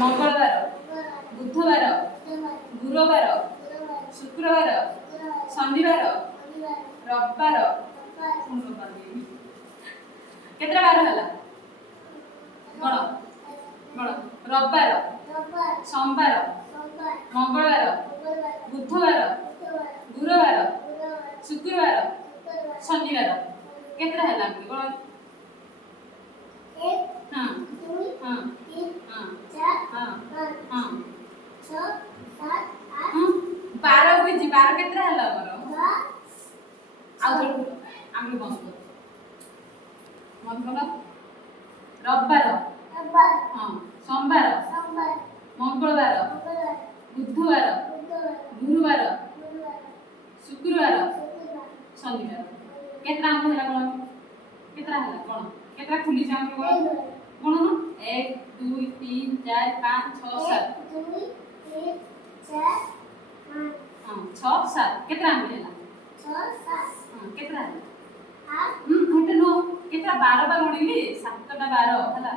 मंगलवार बुधवार गुरुवार शुक्रवार शनिवार रविवार केतरा बार हला गण गण रविवार सोमवार मंगलवार बुधवार गुरुवार शुक्रवार शनिवार केतरा हला गण हाँ हाँ हाँ हाँ 12 बुझी 12 केतरा हला हमर आउ आंगुल बंद कर रविवार हाँ सोमवार मंगलवार बुधवार गुरुवार शुक्रवार शनिवार केतरा आंगुल हला कोन केतरा हला कोन केतरा खुली जाम कोन कोन 1 2 3 4 5 6 7 1 2 3 4 5 6 7 केतरा आंगुल हला 6 7 हां केतरा हला हेते नो केतरा 12 बार उड़ीली 7टा 12 हला